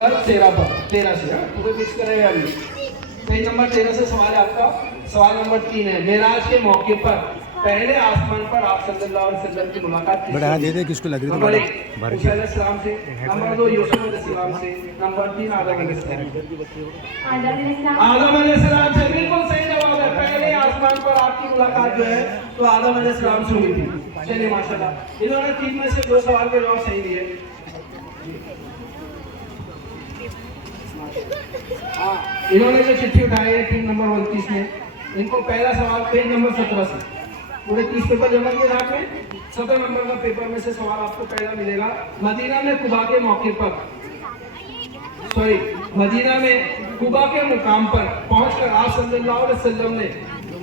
13 से तुम्हें फिक्स करेगा अभी। पेज नंबर 13 से सवाल है आपका। सवाल नंबर 3 है, मेराज के मौके पर पहले आसमान पर आप सल्लल्लाहु अलैहि वसल्लम की मुलाकात बड़ा दे दे किसको लग रही नंबर 1 मूसा अलैहिस्सलाम से, नंबर 2 यूसुफ अलैहिस्सलाम से, नंबर 3 आदम अलैहिस्सलाम से। आदम अलैहिस्सलाम से बिल्कुल सही जवाब है। पहले आसमान पर आपकी मुलाकात जो है तो आदम अलैहिस्सलाम से हुई थी। चलिए माशाल्लाह, इन्होंने 3 में से 2 सवाल के जवाब सही दिए। इन्होंने जो चिट्ठी उठाई है 3 नंबर 29 में, इनको पहला सवाल पेज नंबर 17 से, पूरे 30 पेपर जमा किए आपने, 17 नंबर का पेपर में से सवाल आपको पहला मिलेगा। मदीना में कुबा के मौके पर, मदीना में कुबा के मुकाम पर पहुंचकर आप सल्लल्लाहु अलैहि वसल्लम ने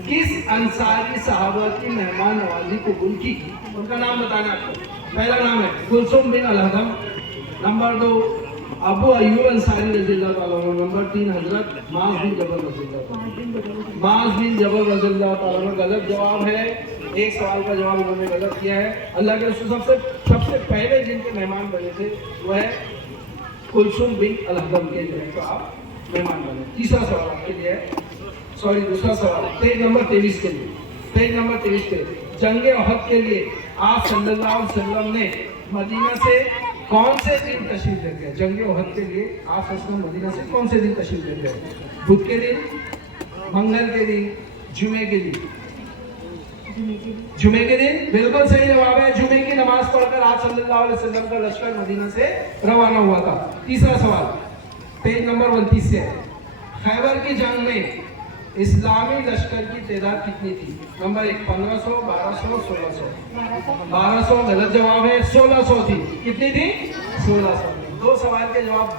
किस अंसारी सहाबा की मेहमान नवाजी कबूल की? उनका नाम बताना आपको। पहला नाम है कुलसुम बिन अल-हदम, नंबर 2 अबू अय्यूब अंसारी रज़ियल्लाहु ताला अन्हु, नंबर 3 हजरत माज बिन जबल रज़ियल्लाहु ताला। माज बिन जबल रज़ियल्लाहु ताला अन्हु गलत जवाब है। एक सवाल का जवाब उन्होंने गलत किया है। अल्लाह के रसूल सबसे पहले जिनके मेहमान बने थे वो है कुलसुम बिन अल-हदम के, जो है तो आप मेहमान बने। तीसरा सवाल आपके लिए है, दूसरा सवाल पेज नंबर 23 के लिए। पेज नंबर 23 के जंगे अहद के लिए आप सल्लल्लाहु अलैहि वसल्लम ने मदीना से कौन से दिन तशरीफ ले गए? जंगे अहद के लिए आप सल्लल्लाहु मदीना से कौन से दिन तशरीफ ले गए? बुध के दिन, मंगल के दिन, जुमे के दिन? जुमे के दिन बिल्कुल सही जवाब है। जुमे की नमाज पढ़कर आप सल्लल्लाहु अलैहि वसल्लम का लश्कर मदीना से रवाना हुआ था। तीसरा सवाल पेज नंबर 29 से, खैबर की जंग में इस्लामी लश्कर की तादाद कितनी थी? नंबर 1 1500, 1200, 1600। 1200 गलत जवाब है, 1600 थी। कितनी थी? 1600। 2 सवाल के जवाब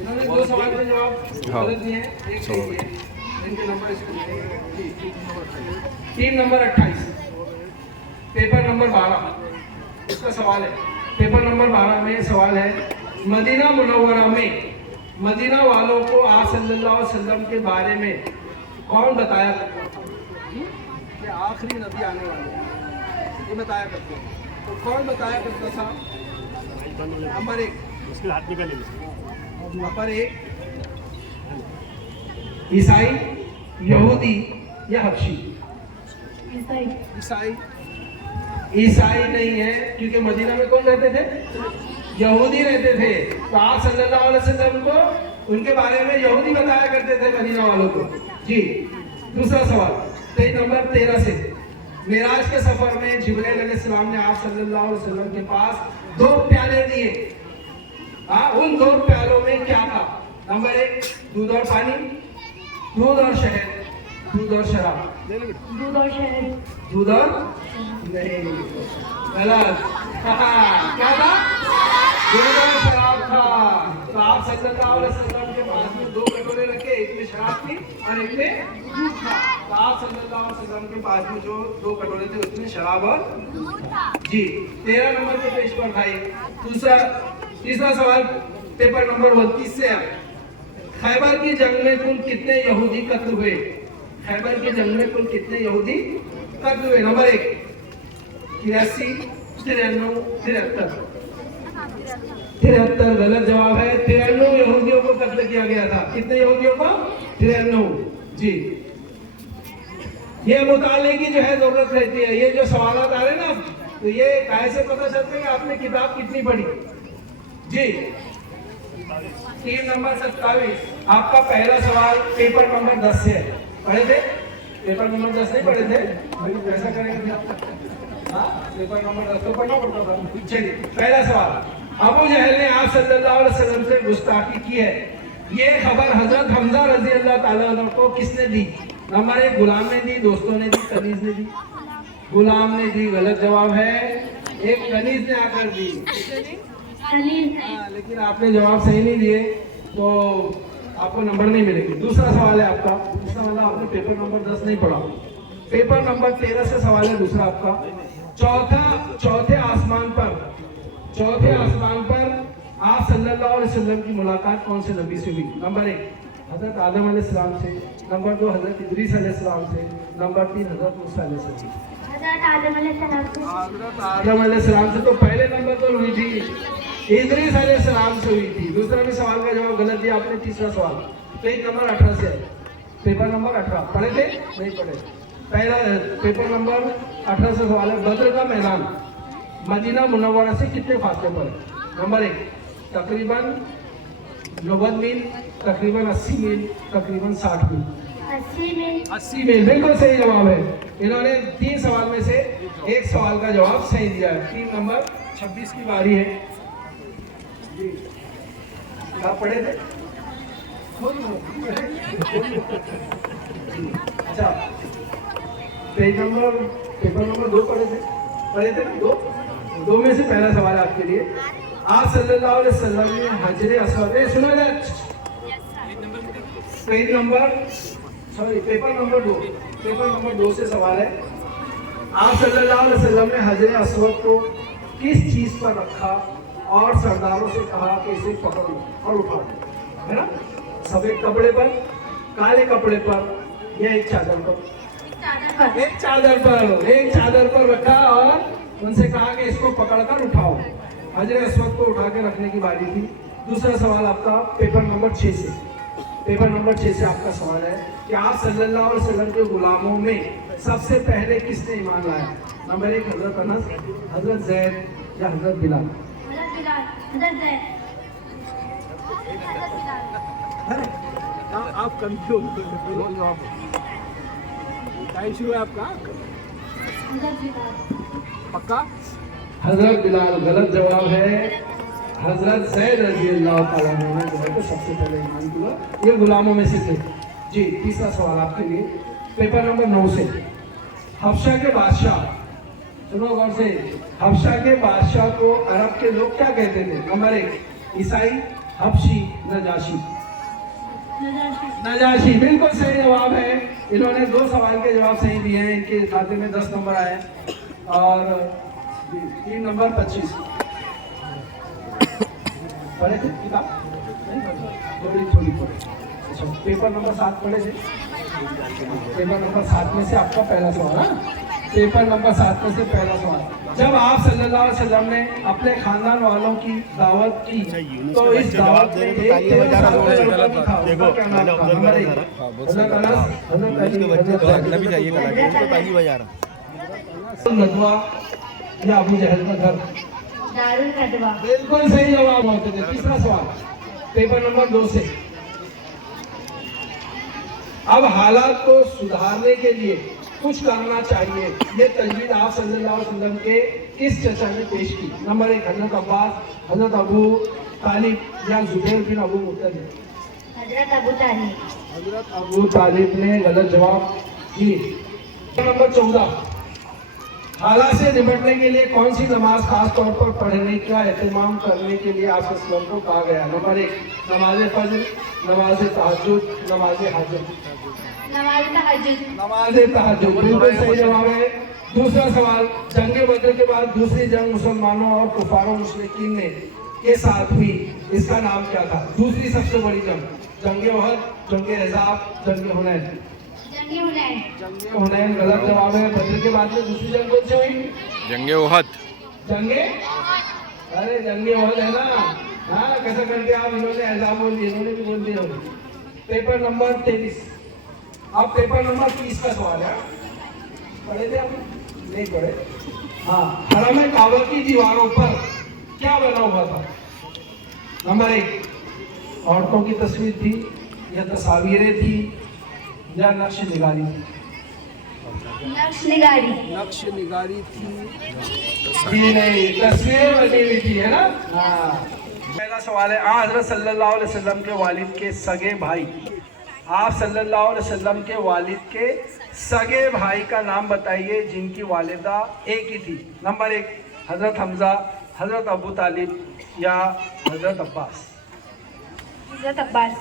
इन्होंने 2 सवाल के जवाब गलत दिए हैं, एक सही दिए। इनके नंबर इसको 3 नंबर 28 पेपर नंबर 12 इसका सवाल है। पेपर नंबर 12 में सवाल है, मदीना मुनव्वरा में मदीना वालों को आप सल्लल्लाहु अलैहि वसल्लम के बारे में कौन बताया करता था कि आखिरी नबी आने वाले हैं? ये बताया करते हैं, तो कौन बताया करता था? नंबर 1 नंबर 1 ईसाई, यहूदी या हबशी? ईसाई नहीं है, क्योंकि मदीना में कौन रहते थे? यहूदी रहते थे। तो आप सल्लल्लाहु अलैहि वसल्लम को उनके बारे में यहूदी बताया करते थे मदीना वालों को जी। दूसरा सवाल पेज नंबर 13 से, मेराज के सफर में जिब्राइल अलैहिस्सलाम ने आप सल्लल्लाहु अलैहि वसल्लम के पास 2 प्याले दिए। उन 2 प्यालों में क्या था? नंबर 1 दूध और पानी, दूध और शहद, दूध और शराब? दूध और शहद। दूध और नहीं, गलत। क्या था? दूध और शराब था। तो आप सल्लल्लाहु अलैहि वसल्लम के पास में 2 कटोरे रखे, एक में शराब थी और एक में दूध था। तो आप सल्लल्लाहु अलैहि वसल्लम के पास में जो 2 कटोरे थे उसमें शराब और दूध था जी। 13 नंबर के पेज पर भाई। तीसरा सवाल पेपर नंबर 32 से है, खैबर की जंग में कुल कितने यहूदी कत्ल हुए? खैबर की जंग में कुल कितने यहूदी कत्ल हुए? नंबर 1 83, 93, 73 गलत जवाब है। 93 यहूदियों को कत्ल किया गया था। कितने यहूदियों को? 93 जी। ये मुताले की जो है जरूरत रहती है। ये जो सवाल आ रहे हैं ना, तो ये कैसे पता चलता है कि आपने किताब कितनी पढ़ी जी। 3 नंबर 27 आपका पहला सवाल पेपर नंबर 10 से है। पढ़े थे? पेपर नंबर 10 नहीं पढ़े थे? कैसा करेंगे? पेपर नंबर 10 तो पढ़ना पड़ता था। चलिए पहला सवाल, अबू जहल ने आप सल्लल्लाहु अलैहि वसल्लम से गुस्ताखी की है, ये खबर हजरत हमजा रज़ियल्लाहु ताला अन्हु को किसने दी? नंबर 1 गुलाम ने दी, दोस्तों ने दी, कनीज ने दी? गुलाम ने दी, गलत जवाब है। एक कनीज ने आकर दी। लेकिन आपने जवाब सही नहीं दिए तो आपको नंबर नहीं मिलेगी। दूसरा सवाल है आपका, दूसरा मतलब आपने पेपर नंबर 10 नहीं पढ़ा। पेपर नंबर 13 से सवाल है दूसरा आपका। चौथे आसमान पर आप सल्लल्लाहु अलैहि वसल्लम की मुलाकात कौन से नबी से हुई? नंबर 1 हजरत आदम अलैहिस्सलाम से, नंबर 2 हजरत इदरीस अलैहिस्सलाम से, नंबर 3 हजरत मूसा अलैहिस्सलाम से? हजरत आदम अलैहिस्सलाम से। हजरत आदम अलैहिस्सलाम से तो पहले नंबर पर हुई थी, इदरीस अलैहिस्सलाम से हुई थी। दूसरा भी सवाल का जवाब गलत दिया आपने। तीसरा सवाल पेज नंबर 18 से है, पेपर नंबर 18 पढ़े थे नहीं पढ़े? पहला पेपर नंबर 18 से सवाल है, बद्र का मैदान मदीना मुनव्वरा से कितने फासले पर है? नंबर 1 तकरीबन 90 मील, तकरीबन 80 मील, तकरीबन 60 मील। 80 में। 80 मील बिल्कुल सही जवाब है। इन्होंने 3 सवाल में से 1 सवाल का जवाब सही दिया है। 3 नंबर 26 की बारी है जी। आप पढ़े थे? अच्छा, पेपर नंबर 2 पढ़े थे ना? 2 में से पहला सवाल है आपके लिए। आप सल्लल्लाहु अलैहि वसल्लम ने हजरे अस्वद, सुनो ना, पेपर नंबर 2 से सवाल है। आप सल्लल्लाहु अलैहि वसल्लम ने हजरे अस्वद को किस चीज पर रखा और सरदारों से कहा कि इसे पकड़ो और उठाओ, है ना? सफेद कपड़े पर, काले कपड़े पर या एक चादर पर? एक चादर पर रखा और उनसे कहा कि इसको पकड़कर उठाओ। हजरे अस्वद को उठा के रखने की बारी थी। दूसरा सवाल आपका पेपर नंबर 6 से। पेपर नंबर 6 से आपका सवाल है कि आप सल्लल्लाहु अलैहि वसल्लम के गुलामों में सबसे पहले किसने ईमान लाया? नंबर 1 हजरत अनस, हजरत जैद या हजरत बिलाल? हजरत बिलाल। हजरत जैद। आप कंफ्यूज क्या इशू है आपका? हजरत बिलाल। पक्का? हजरत बिलाल गलत जवाब है। हजरत सैयद रजी अल्लाह ताला अन्हु ने जो है तो सबसे पहले ईमान किया, ये गुलामों में से थे जी। तीसरा सवाल आपके लिए पेपर नंबर 9 से। हबशा के बादशाह, सुनो गौर से, हबशा के बादशाह को अरब के लोग क्या कहते थे? नंबर 1 ईसाई, हबशी, नजाशी? नजाशी बिल्कुल सही जवाब है। इन्होंने 2 सवाल के जवाब सही दिए हैं, इनके खाते में 10 नंबर आए और 3 नंबर 25। पढ़े थे किताब? नहीं पढ़े, थोड़ी पढ़े। अच्छा, पेपर नंबर 7 पढ़े थे? पेपर नंबर 7 में से आपका पहला सवाल है। पेपर नंबर 7 में से पहला सवाल, जब आप सल्लल्लाहु अलैहि वसल्लम ने अपने खानदान वालों की दावत की तो इस दावत में एक 13 साल का लड़का भी था, उसका क्या नाम था? नंबर 1 हजरत अनस, हजरत अली, हजरत नदवा या अबू जहल का घर? दारुल नदवा। बिल्कुल सही जवाब होते थे। तीसरा सवाल पेपर नंबर 2 से। अब हालात को सुधारने के लिए कुछ करना चाहिए, ये तजवीज़ आप सल्लल्लाहु अलैहि वसल्लम के किस चचा ने पेश की? नंबर 1 हजरत अब्बास, हजरत अबू तालिब या जुबैर बिन अबू मुत्तलिब? हजरत अबू तालिब। हजरत अबू तालिब ने गलत जवाब दिए। नंबर 14 हालात से निपटने के लिए कौन सी नमाज खास तौर पर पढ़ने का एहतमाम करने के लिए आप वसल्लम को कहा गया? नंबर 1 नमाज फज्र, नमाज तहज्जुद, नमाज हाजत? नमाज तहज्जुद। नमाज तहज्जुद बिल्कुल सही जवाब है। दूसरा सवाल, जंग बद्र के बाद दूसरी जंग मुसलमानों और कुफारों मुशरिकीन ने के साथ हुई, इसका नाम क्या था? दूसरी सबसे बड़ी जंग, जंग ओहद, जंग अहज़ाब, जंग हुनैन? जंग हुनैन। जंग हुनैन गलत जवाब है। बद्र के बाद में दूसरी जंग कौन सी हुई? जंगे ओहद। अरे जंगे ओहद है ना? हाँ, कैसा करके आप इन्होंने अहज़ाब बोल दिया, इन्होंने भी बोल दिया। Paper number 23। अब पेपर नंबर 30 का सवाल है। पढ़े थे आप? नहीं पढ़े? हाँ, हरम काबा की दीवारों पर क्या बना हुआ था? नंबर 1 औरतों की तस्वीर थी या तस्वीरें थी या नक्श निगारी थी? नक्श निगारी। नक्श निगारी थी जी नहीं, तस्वीर बनी हुई थी, है ना? हाँ। पहला सवाल है, हज़रत सल्लल्लाहु अलैहि वसल्लम के वालिद के सगे भाई, आप सल्लल्लाहु अलैहि वसल्लम के वालिद के सगे भाई का नाम बताइए जिनकी वालिदा एक ही थी। नंबर 1 हजरत हमजा, हजरत अबू तालिब या हजरत अब्बास? हजरत अब्बास।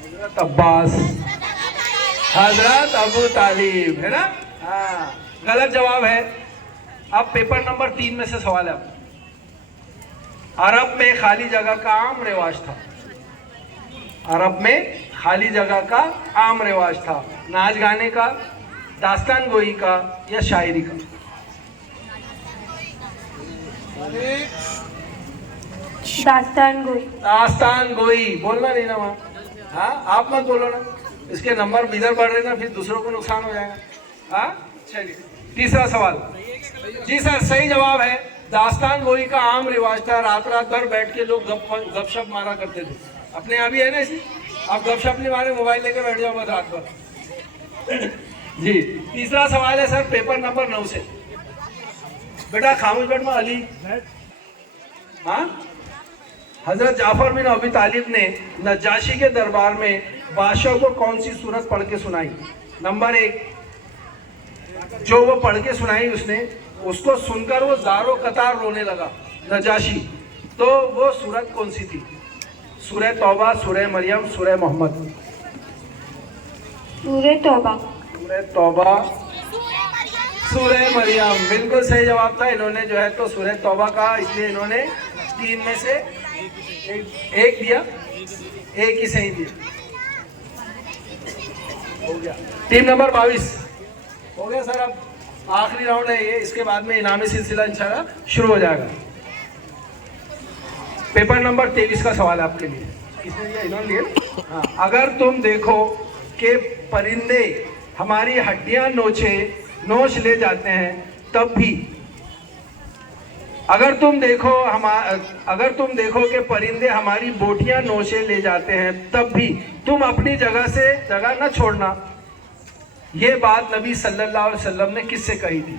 हजरत अब्बास, हजरत अबू तालिब, है ना? हाँ, गलत जवाब है। अब पेपर नंबर 3 में से सवाल है। अरब में खाली जगह का आम रिवाज था। अरब में खाली जगह का आम रिवाज था, नाच गाने का, दास्तान गोई का या शायरी का? दास्तान गोई। दास्तान गोई, बोलना नहीं ना वहाँ, हाँ आप मत बोलो ना, इसके नंबर इधर बढ़ रहे ना, फिर दूसरों को नुकसान हो जाएगा। हाँ चलिए, तीसरा सवाल। जी सर, सही जवाब है। दास्तान गोई का आम रिवाज था, रात रात भर बैठ के लोग गपशप मारा करते थे। अपने यहाँ भी है ना इसी, आप गपशप नहीं मारे, मोबाइल लेके बैठ जाओ बस रात भर। जी, तीसरा सवाल है सर पेपर नंबर 9 से। बेटा खामोश बैठ में अली। हाँ, हजरत जाफर बिन अबी तालिब ने नजाशी के दरबार में बादशाह को कौन सी सूरत पढ़ के सुनाई? नंबर 1, जो वो पढ़ के सुनाई उसने, उसको सुनकर वो ज़ारो कतार रोने लगा नजाशी, तो वो सूरत कौन सी थी? सूरह तौबा, सूरह मरियम, सूरह मोहम्मद? सूरह तौबा। सूरह तौबा, सूरह मरियम, बिल्कुल सही जवाब था। इन्होंने जो है तो सूरह तौबा कहा, इसलिए इन्होंने 3 में से एक दिया, एक ही सही दिया। हो गया। टीम नंबर 22 हो गया सर। अब आखिरी राउंड है ये, इसके बाद में इनामी सिलसिला इंशाल्लाह शुरू हो जाएगा। पेपर नंबर 23 का सवाल है आपके लिए। किसने दिया? इन्होंने दिया। हाँ, अगर तुम देखो कि परिंदे हमारी हड्डियां नोच ले जाते हैं तब भी, अगर तुम देखो कि परिंदे हमारी बोटियां नोचे ले जाते हैं तब भी तुम अपनी जगह न छोड़ना। ये बात नबी सल्लल्लाहु अलैहि वसल्लम ने किससे कही थी?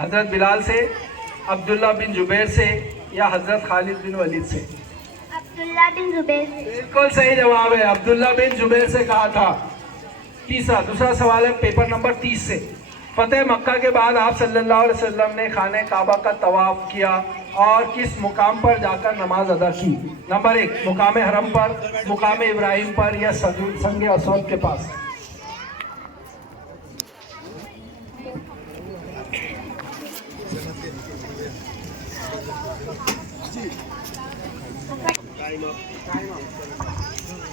हजरत बिलाल से, अब्दुल्ला बिन जुबैर से, या हजरत खालिद बिन वलीद से? अब्दुल्ला बिन जुबैर से। बिल्कुल सही जवाब है, अब्दुल्ला बिन जुबैर से कहा था। दूसरा सवाल है पेपर नंबर 30 से। फतेह मक्का के बाद आप सल्लल्लाहु अलैहि वसल्लम ने खाने काबा का तवाफ किया और किस मुकाम पर जाकर नमाज अदा की? नंबर 1, मुकाम हरम पर, मुकाम इब्राहिम पर, या संगे असवद के पास?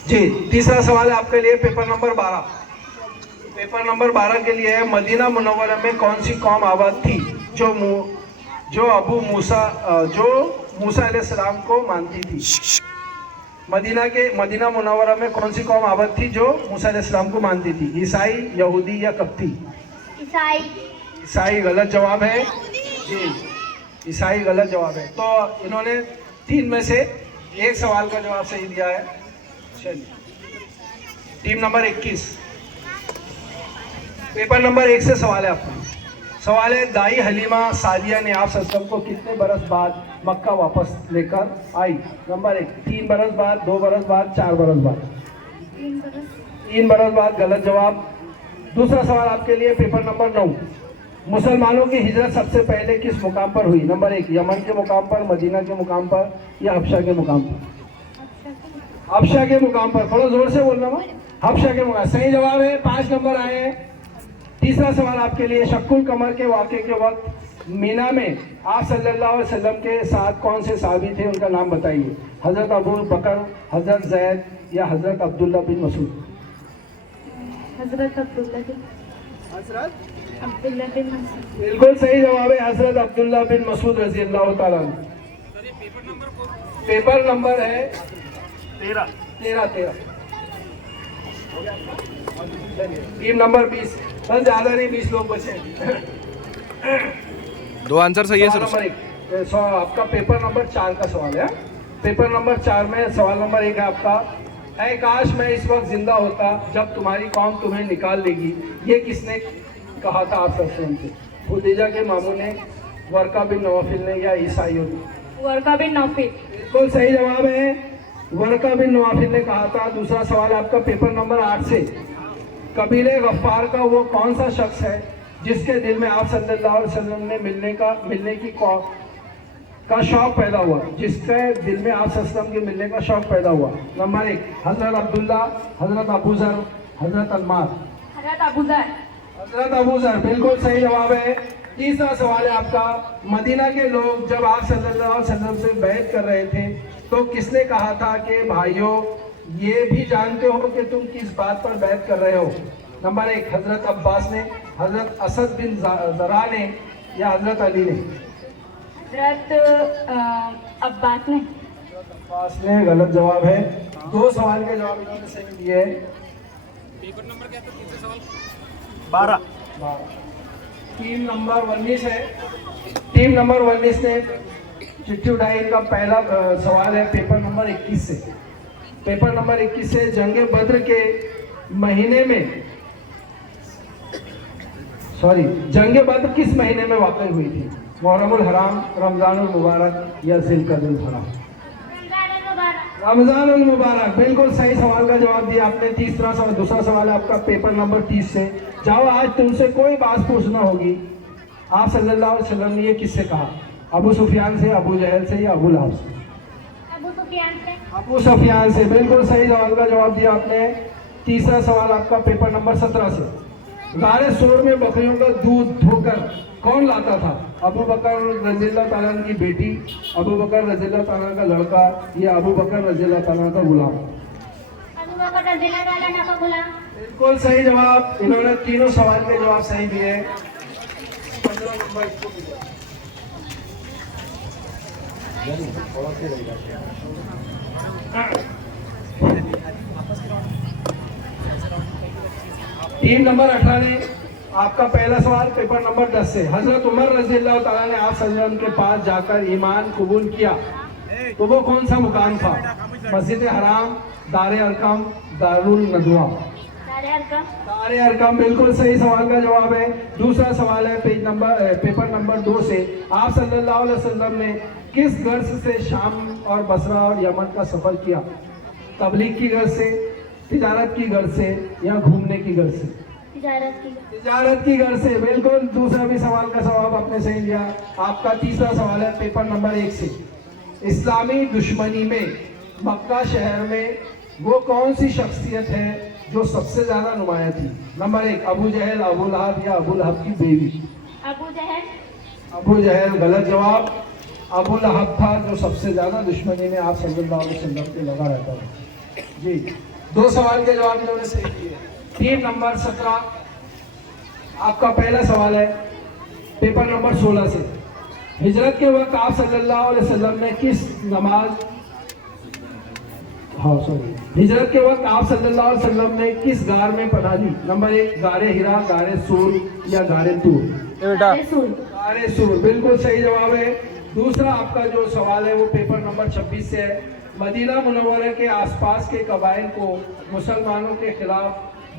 जी, तीसरा सवाल है आपके लिए पेपर नंबर 12। पेपर नंबर 12 के लिए है, मदीना मुनव्वरा में कौन सी कौम आबाद थी जो मूसा अलैहिस्सलाम को मानती थी? मदीना मुनव्वरा में कौन सी कौम आबाद थी जो मूसा अलैहिस्सलाम को मानती थी? ईसाई, यहूदी, या कप्ती? ईसाई गलत जवाब है जी, ईसाई गलत जवाब है। तो इन्होंने 3 में से एक सवाल का जवाब सही दिया है। चलिए, टीम नंबर 21। पेपर नंबर 1 से सवाल है आपका। सवाल है, दाई हलीमा सादिया ने आप सल्लम को कितने बरस बाद मक्का वापस लेकर आई? नंबर 1, 3 बरस बाद, 2 बरस बाद, 4 बरस बाद? 3 बरस बाद गलत जवाब। दूसरा सवाल आपके लिए पेपर नंबर 9। मुसलमानों की हिजरत सबसे पहले किस मुकाम पर हुई? नंबर 1, यमन के मुकाम पर, मदीना के मुकाम पर, या हबशा के मुकाम पर? हबशा के मुकाम पर। थोड़ा जोर से बोलना, हबशा के मुकाम। सही जवाब है, 5 नंबर आए हैं। तीसरा सवाल आपके लिए, शक्कुल कमर के वाक़े के वक्त मीना में आप सल्लल्लाहु अलैहि वसल्लम के साथ कौन से सहाबी थे? उनका नाम बताइए। हजरत अबू बकर, हजरत जैद, या हजरत अब्दुल्ला बिन मसूद? हजरत अब्दुल्ला बिन मसूद। बिल्कुल सही जवाब है, हजरत अब्दुल्ला बिन मसूद रजी अल्लाह ताला अन्हु। पेपर नंबर है 13। Team number 20। बस ज्यादा नहीं, 20 लोग बचे। 2 आंसर सही है सर। नंबर 1 आपका पेपर नंबर 4 का सवाल है। पेपर नंबर 4 में सवाल नंबर 1 है आपका, ऐ काश मैं इस वक्त जिंदा होता जब तुम्हारी कौम तुम्हें निकाल लेगी। ये किसने कहा था आप सल्लम से? खुदीजा के मामू ने, वर्का बिन नौफिल ने, या ईसाइयों ने? वर्का बिन नौफिल। बिल्कुल सही जवाब है, वर्का बिन नौफिल ने कहा था। दूसरा सवाल आपका पेपर नंबर 8 से। कबीले गफ्फार का वो कौन सा शख्स है जिसके दिल में आप सल्लल्लाहु अलैहि वसल्लम ने मिलने का शौक पैदा हुआ? जिसके दिल में आप सल्लल्लाहु अलैहि वसल्लम के मिलने का शौक पैदा हुआ? नंबर 1, हजरत अब्दुल्ला, हजरत अबू ज़र, हजरत अम्मार? हजरत अबू ज़र। हजरत अबू ज़र, बिल्कुल सही जवाब है। तीसरा सवाल है आपका, मदीना के लोग जब आप सल्लल्लाहु अलैहि वसल्लम से बैत कर रहे थे तो किसने कहा था कि भाइयों ये भी जानते हो कि तुम किस बात पर बैत कर रहे हो? नंबर 1, हजरत अब्बास ने, हजरत असद बिन ज़रा ने, या हजरत अली ने? हजरत अब्बास ने। फासले गलत जवाब है। 2 सवाल के जवाब इन्होंने सही दिए। पेपर नंबर क्या था? तीसरा सवाल 12। टीम नंबर 19 है। टीम नंबर 19 ने चिट्ठी उठाई। इनका पहला सवाल है पेपर नंबर 21 से। पेपर नंबर 21 से जंगे बद्र के महीने में जंगे बद्र किस महीने में वाक़ई हुई थी? मुहर्रमुल हराम, रमज़ानुल मुबारक या ज़िलक़अदुल हराम? रमज़ानुल मुबारक। बिल्कुल सही सवाल का जवाब दिया आपने। तीसरा सवाल, दूसरा सवाल है आपका पेपर नंबर 30 से। जाओ, आज तुमसे कोई बात पूछना होगी। आप सल्लल्लाहु अलैहि वसल्लम ने ये किससे कहा? अबू सुफियान से, अबू जहल से या अबू लहब से? अबू सुफियान से। बिल्कुल सही सवाल का जवाब दिया आपने। तीसरा सवाल आपका पेपर नंबर 17 से। गारे सोर में बकरियों का दूध धोकर कौन लाता था? अबू बकर रज़ियल्लाहु ताला की बेटी, अबू बकर रज़ियल्लाहु ताला का लड़का या अबू बकर रज़ियल्लाहु ताला का गुलाम? बिल्कुल सही जवाब। इन्होंने तीनों सवाल के जवाब सही दिए। 15 नंबर इसको मिला। टीम नंबर 18 ने आपका पहला सवाल पेपर नंबर 10 से। हजरत उमर रज़ियल्लाहु ताला ने आप सल्लल्लाहु अलैहि वसल्लम के पास जाकर ईमान कबूल किया तो वो कौन सा मुकाम था? मस्जिद हराम, दारे अरकम, दारुल नदवा? दारे अरकम। बिल्कुल सही सवाल का जवाब है। दूसरा सवाल है पेपर नंबर 2 से। आप सल्लल्लाहु अलैहि वसल्लम ने किस गर्ज से शाम और बसरा और यमन का सफर किया? तबलीग की गर्ज से, तिजारत की गर्ज से या घूमने की गर्ज से? तिजारत की गर्ज से। बिल्कुल दूसरा भी सवाल का जवाब आपने सही दिया। आपका तीसरा सवाल है पेपर नंबर 1 से। इस्लामी दुश्मनी में मक्का शहर में वो कौन सी शख्सियत है जो सबसे ज्यादा नुमाया थी? नंबर 1 अबू जहल, अबू लहब या अबू लहब की बीवी? अबू जहल। गलत जवाब। अबू लहब था जो सबसे ज्यादा दुश्मनी में आप सल्लल्लाहु अलैहि वसल्लम के लगा रहता था। जी, 2 सवाल के जवाब इन्होंने सही दिए। टीम नंबर 17 आपका पहला सवाल है पेपर नंबर 16 से। हिजरत के वक्त आप सल्लल्लाहु अलैहि वसल्लम ने किस हिजरत के वक्त आप सल्लल्लाहु अलैहि वसल्लम ने किस गार में पनाह ली? नंबर 1 गारे हिरा, गारे सूर या गारे तूर? गारे सूर। बिल्कुल सही जवाब है। दूसरा आपका जो सवाल है वो पेपर नंबर 26 से है। मदीना मुनव्वरा के आसपास के कबाइल को मुसलमानों के खिलाफ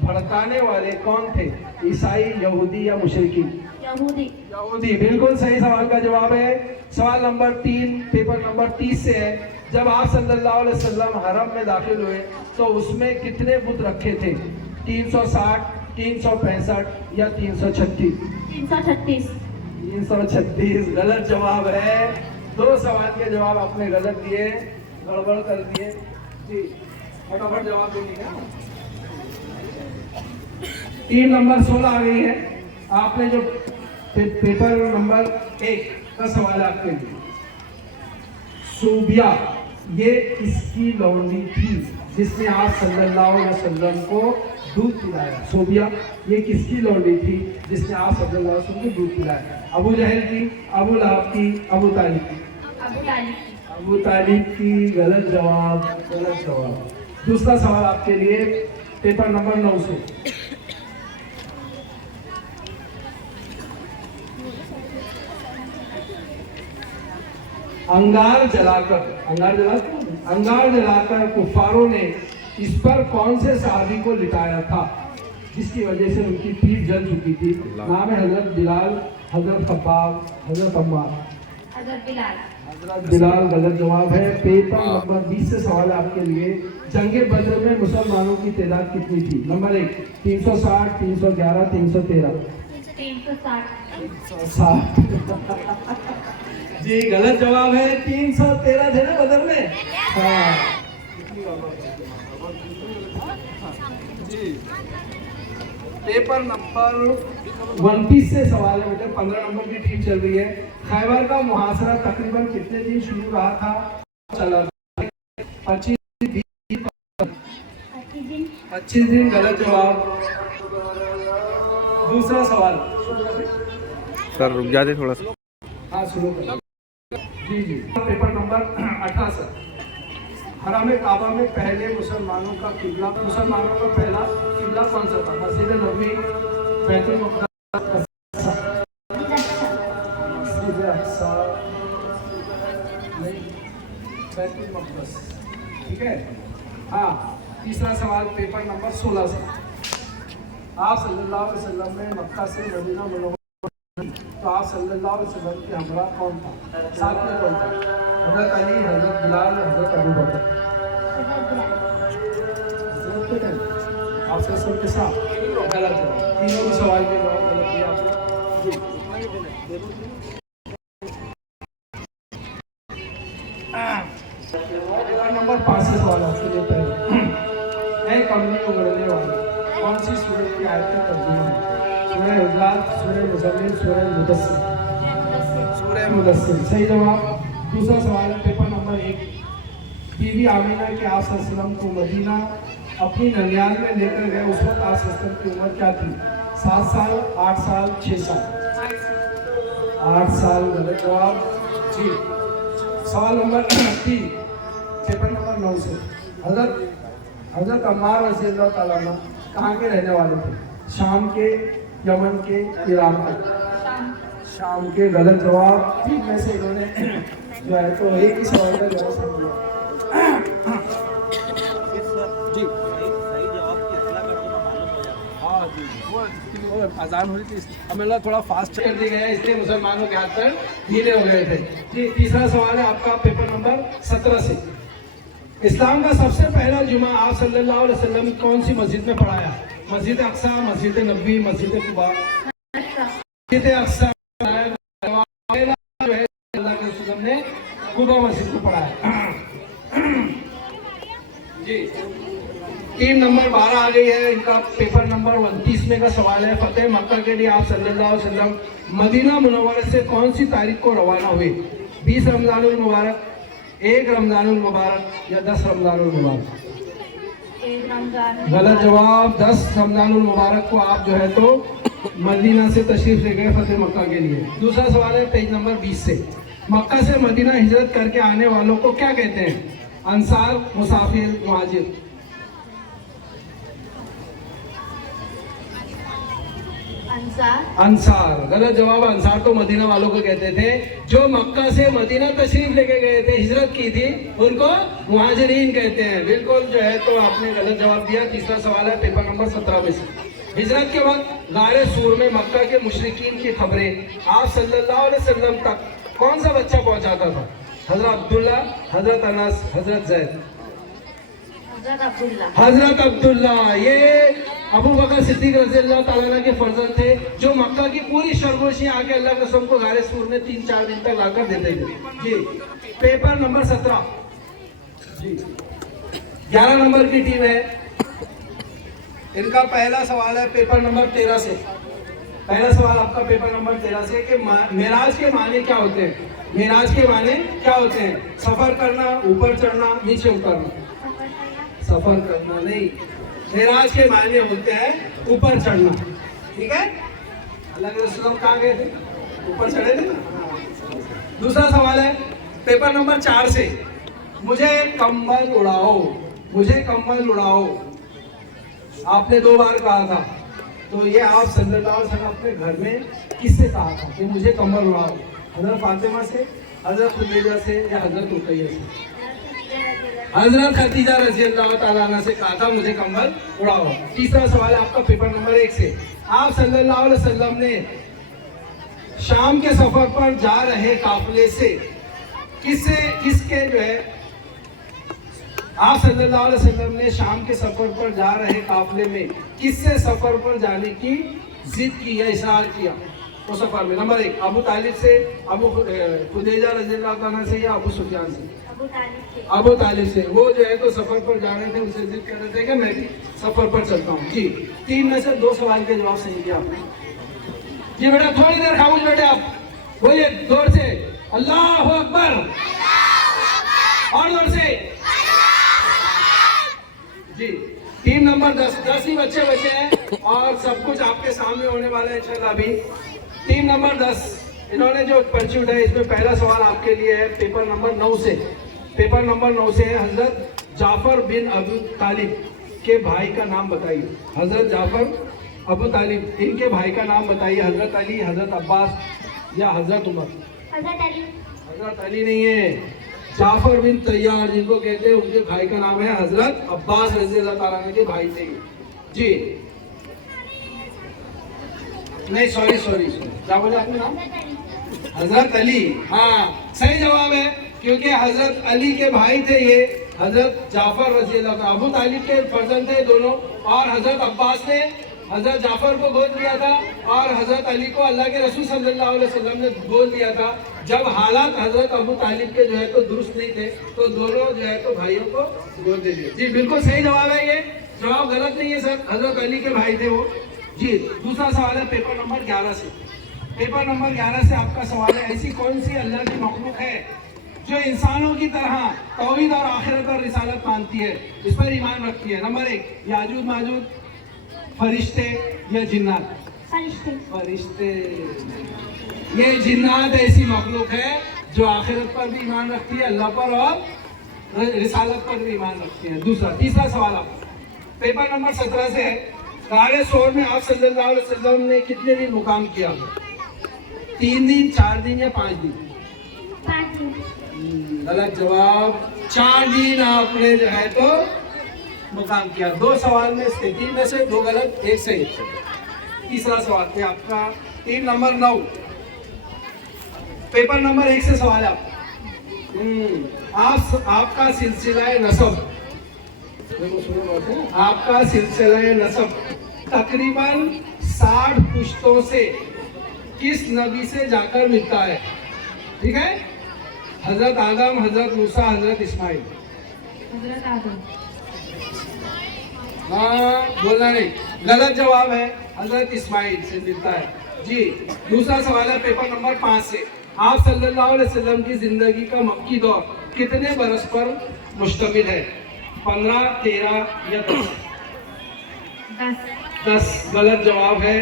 भड़काने वाले कौन थे? ईसाई, यहूदी या मुशरिकीन? यहूदी। बिल्कुल सही सवाल का जवाब है। सवाल नंबर 3 पेपर नंबर 30 से है। जब आप सल्लल्लाहु अलैहि वसल्लम हरम में दाखिल हुए तो उसमें कितने बुत रखे थे? 360, 365 या 336? 336। गलत जवाब है। 2 सवाल के जवाब आपने गलत दिए, गड़बड़ कर दिए। जी, फटाफट जवाब दे दीजिए। टीम नंबर 16 आ गई है। आपने जो पेपर नंबर 1 का सवाल है आपके लिए। सूबिया ये किसकी लौंडी थी जिसने आप सल्लल्लाहु अलैहि वसल्लम को दूध पिलाया? सूबिया ये किसकी लौंडी थी जिसने आप सल्लल्लाहु अलैहि वसल्लम को दूध पिलाया? अबू जहल की, अबू लहब की, अबू तालिब की? अबू तालिब की। गलत जवाब। दूसरा सवाल आपके लिए पेपर नंबर 9 से। अंगार जलाकर कुफारों ने इस पर कौन से सहाबी को लिटाया था जिसकी वजह से उनकी पीठ जल चुकी थी? नाम है हजरत बिलाल, हजरत खब्बाब, हजरत अम्मार? हजरत बिलाल। गलत जवाब है। पेपर नंबर 20 से सवाल आपके लिए। जंगे बद्र में मुसलमानों की तादाद कितनी थी? नंबर 1 360, 311, 313? 360। जी, गलत जवाब है। 313 थे ना बदर में? हाँ। जी, पेपर नंबर 29 से सवाल है बेटे। 15 नंबर की टीम चल रही है। खैबर का मुहासरा तकरीबन कितने दिन शुरू रहा था? चला 25 दिन। गलत जवाब। दूसरा सवाल सर रुक जाते थोड़ा सा। हाँ, शुरू करें। जी। पेपर नंबर 18 से। हराम काबा में पहले मुसलमानों का पहला किबला कौन सा था? मस्जिद नबवी, बैतुल मुक़द्दस, मस्जिद अक़सा, नहीं, बैतुल मुक़द्दस। ठीक है। हाँ, तीसरा सवाल पेपर नंबर 16 से। आप सल्लल्लाहु अलैहि वसल्लम में मक्का से मदीना मुनव्वरा, तो आप सल्लल्लाहु अलैहि वसल्लम के हमरा कौन था? साथ में कौन था? हज़रत अली, हज़रत बिलाल, हज़रत अबू बकर। आपसे सबके साथ गलत है। तीनों के सवाल के जवाब गलत दिया आपने। जी नंबर 5 से सवाल आपके लिए पहले। एक कमरे को गढ़ने वाला कौन सी सूरत की आयत का तर्जुमा है? सूरह हुजरात, सूरह मुज़म्मिल, सूरह मुदस्सिर। सूरह मुदस्सिर सही जवाब। दूसरा सवाल है पेपर नंबर 1। बीबी आमिना के आप सल्लल्लाहु अलैहि वसल्लम को मदीना अपनी ननियाल में लेकर गए, उस वक्त आप सल्लल्लाहु अलैहि वसल्लम की उम्र क्या थी? 7 साल, 8 साल, 6 साल? 8 साल गलत जवाब। जी सवाल नंबर 3 पेपर नंबर 9 से। हज़रत अम्मार रज़ियल्लाहु ताला अन्हु कहाँ के रहने वाले थे? शाम के, यमन के, ईरान के? शाम के गलत जवाब। ठीक में से इन्होंने जो है तो एक ही सवाल का जवाब सही दिया। जी हाँ जी, वो अजान हो रही थी, हमें थोड़ा फास्ट कर दिया गया है, इसलिए मुसलमानों के हाथ पर ढीले हो गए थे। जी तीसरा सवाल है आपका पेपर नंबर 17 से। इस्लाम का सबसे पहला जुमा आप सल्लल्लाहु अलैहि वसल्लम कौन सी मस्जिद में पढ़ाया? मस्जिद अक़सा, मस्जिद नबवी, मस्जिद कुबा? मस्जिद अक़सा जो है अल्लाह के रसूल ने कुबा मस्जिद को पढ़ाया। जी टीम नंबर 12 आ गई है। इनका पेपर नंबर 29 में का सवाल है। फतेह मक्का के लिए आप सल्लल्लाहु अलैहि वसल्लम मदीना मुनव्वरा से कौन सी तारीख को रवाना हुए? 20 रमज़ानुल मुबारक, 1 रमज़ानुल मुबारक या 10 रमज़ानुल मुबारक? गलत जवाब। 10 रमज़ानुल मुबारक को आप जो है तो मदीना से तशरीफ ले गए फतेह मक्का के लिए। दूसरा सवाल है पेज नंबर 20 से। मक्का से मदीना हिजरत करके आने वालों को क्या कहते हैं? अंसार, मुसाफिर, मुहाजिर? अंसार गलत जवाब। अंसार तो मदीना वालों को कहते थे जो मक्का से मदीना तशरीफ लेके गए थे, हिजरत की थी, उनको मुहाजिरीन कहते हैं। बिल्कुल जो है तो आपने गलत जवाब दिया। तीसरा सवाल है पेपर नंबर 17 में से। हिजरत के बाद गारे सूर में मक्का के मुशरिकीन की खबरें आप सल्लल्लाहु अलैहि वसल्लम तक कौन सा बच्चा पहुंचाता था? हजरत अब्दुल्ला, हजरत अनस, हजरत जैद? हजरत अब्दुल्ला। ये अबू बकर सिद्दीक रज़ियल्लाहु ताला अन्हु के फर्जंद थे जो मक्का की पूरी शरगोशी आके अल्लाह के रसूल को गारे सूर में 3-4 दिन तक लाकर देते थे। जी पेपर नंबर 17। जी 11 नंबर की टीम है। इनका पहला सवाल है पेपर नंबर 13 से। पहला सवाल आपका पेपर नंबर 13 से कि मेराज के माने क्या होते हैं? मेराज के माने क्या होते हैं? सफर करना, ऊपर चढ़ना, नीचे उतरना? सफर करना नहीं, मेराज के मायने होते हैं ऊपर चढ़ना। ठीक है। अल्लाह के रसूल कहाँ गए थे? ऊपर चढ़े थे ना। दूसरा सवाल है पेपर नंबर 4 से। मुझे कंबल उड़ाओ, मुझे कंबल उड़ाओ आपने 2 बार कहा था, तो ये आप सल्लल्लाहु अलैहि वसल्लम अपने घर में किससे कहा था कि मुझे कंबल उड़ाओ? हजरत फातिमा से, हजरत खुदीजा से या हजरत रुकैया से? हजरत खदीजा रज़ियल्लाहु ताला अन्हा से कहा था मुझे कंबल उड़ाओ। तीसरा सवाल है आपका पेपर नंबर 1 से। आप सल्लल्लाहु अलैहि वसल्लम ने शाम के सफर पर जा रहे काफिले से किसके जो है आप सल्लल्लाहु अलैहि वसल्लम ने शाम के सफर पर जा रहे काफिले में किससे सफर पर जाने की जिद की या इशरार किया? वो सफर में नंबर 1 अबू तालिब से, अबू खुदैजा रज़ियल्लाहु अन्हा से या अबू सुफियान से? अबू तालिब से। वो जो है तो सफर पर जा रहे थे, उनसे जिद कर रहे थे कि मैं भी सफर पर चलता हूँ। जी 3 में से 2 सवाल के जवाब सही दिया आपने। जी बेटा थोड़ी देर खामोश बैठे आप, बोलिए जोर से अल्लाहु अकबर, और जोर से। जी टीम नंबर 10 ही बच्चे बचे हैं और सब कुछ आपके सामने होने वाला है इंशाल्लाह। अभी टीम नंबर 10 इन्होंने जो पर्ची उठाई, इसमें पहला सवाल आपके लिए है पेपर नंबर 9 से। पेपर नंबर 9 से है, हजरत जाफर बिन अबू तालिब के भाई का नाम बताइए। हजरत जाफर अबू तालिब, इनके भाई का नाम बताइए। हजरत अली, हजरत अब्बास या हजरत उमर? हजरत अली। हजरत अली नहीं है, जाफर बिन तैयार जिनको कहते हैं, उनके भाई का नाम है हजरत अब्बास रज़ी अल्लाह ताला अन्हु के भाई थे जी। नहीं सॉरी, क्या बोले आपने नाम? हजरत अली। हाँ सही जवाब है, क्योंकि हजरत अली के भाई थे ये, हजरत जाफर रज़ी अल्लाह ताला। अबू तालिब के फर्जंद थे दोनों, और हजरत अब्बास ने हजरत जाफर को गोद लिया था और हजरत अली को अल्लाह के रसूल सल्लल्लाहु अलैहि वसल्लम ने गोद लिया था। जब हालात हजरत अबू तालिब के जो है तो दुरुस्त नहीं थे, तो दोनों जो है तो भाइयों को गोद दे दिया जी। बिल्कुल सही जवाब है, ये जवाब गलत नहीं है सर, हजरत अली के भाई थे वो जी। दूसरा सवाल है पेपर नंबर 11 से। पेपर नंबर 11 से आपका सवाल है, ऐसी कौन सी अल्लाह की मखलूक है जो इंसानों की तरह तौहीद और आखिरत और रिसालत मानती है, इस पर ईमान रखती है? नंबर 1, याजूज माजूज, फरिश्ते या जिन्नात? फरिश्ते। फरिश्ते। ये जिन्नात ऐसी मखलूक है जो आखिरत पर भी ईमान रखती है, अल्लाह पर और रिसालत पर भी ईमान रखती है। तीसरा सवाल आपका पेपर नंबर 17 से है, गारे शोर में आप सल्लल्लाहु अलैहि वसल्लम ने कितने दिन मुकाम किया? 3 दिन, 4 दिन या 5 दिन? 5 दिन। गलत जवाब, 4 दिन आपने जो है तो मुकाम किया। 2 सवाल में से 3 में से 2 गलत, 1 सही। तीसरा सवाल है आपका 3 नंबर 9, पेपर नंबर 1 से सवाल है आपका सिलसिला नसब, आपका सिलसिला नसब तकरीबन 60 पुश्तों से किस नबी से जाकर मिलता है? ठीक है, हजरत आदम, हजरत मूसा, हजरत इस्माइल? हजरत आदम। हाँ बोलना नहीं, गलत जवाब है, हजरत इस्माइल से मिलता है जी। दूसरा सवाल है पेपर नंबर 5 से, आप सल्लल्लाहु अलैहि वसल्लम की जिंदगी का मक्की दौर कितने बरस पर मुश्तमिल है? 15, 13 या 10? 10 गलत जवाब है।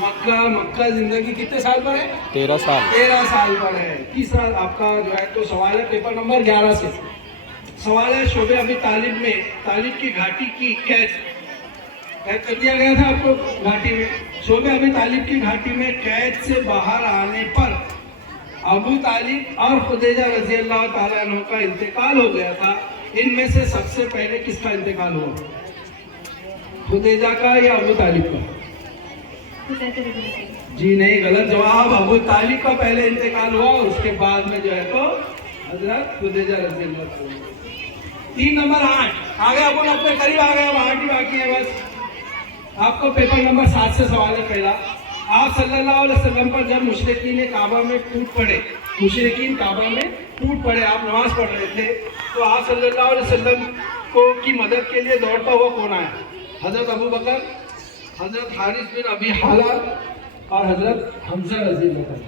मक्का जिंदगी कितने साल पर है? 13 साल। 13 साल पर है। तीसरा आपका जो है तो सवाल है पेपर नंबर 11 से, सवाल है शोबे अबी तालिब में तालिब की घाटी की कैद कर दिया गया था आपको घाटी में। शोबे अबी तालिब की घाटी में कैद से बाहर आने पर अबू तालिब और खुदैजा रजी अल्लाह ताला अन्हु का इंतकाल हो गया था। इनमें से सबसे पहले किसका इंतकाल हुआ? खुदैजा का या अबू तालिब का? जी नहीं, गलत जवाब, अबू तालिब का पहले इंतकाल हुआ और उसके बाद में जो है तो हजरत खुदैजा रजी अल्लाह ताला। 3 नंबर 8 आगे अपन अपने करीब आ गए, 8 ही बाकी है बस। आपको पेपर नंबर 7 से सवाल है पहला, आप सल्लल्लाहु अलैहि वसल्लम पर जब मुशरिकीन काबा में टूट पड़े, मुशरिकीन काबा में टूट पड़े, आप नमाज पढ़ रहे थे, तो आप सल्लल्लाहु अलैहि वसल्लम को की मदद के लिए दौड़ता हुआ कौन आया? हजरत अबू बकर, हजरत हारिस बिन अबी हाला और हजरत हमजा रजी अल्लाह ताला।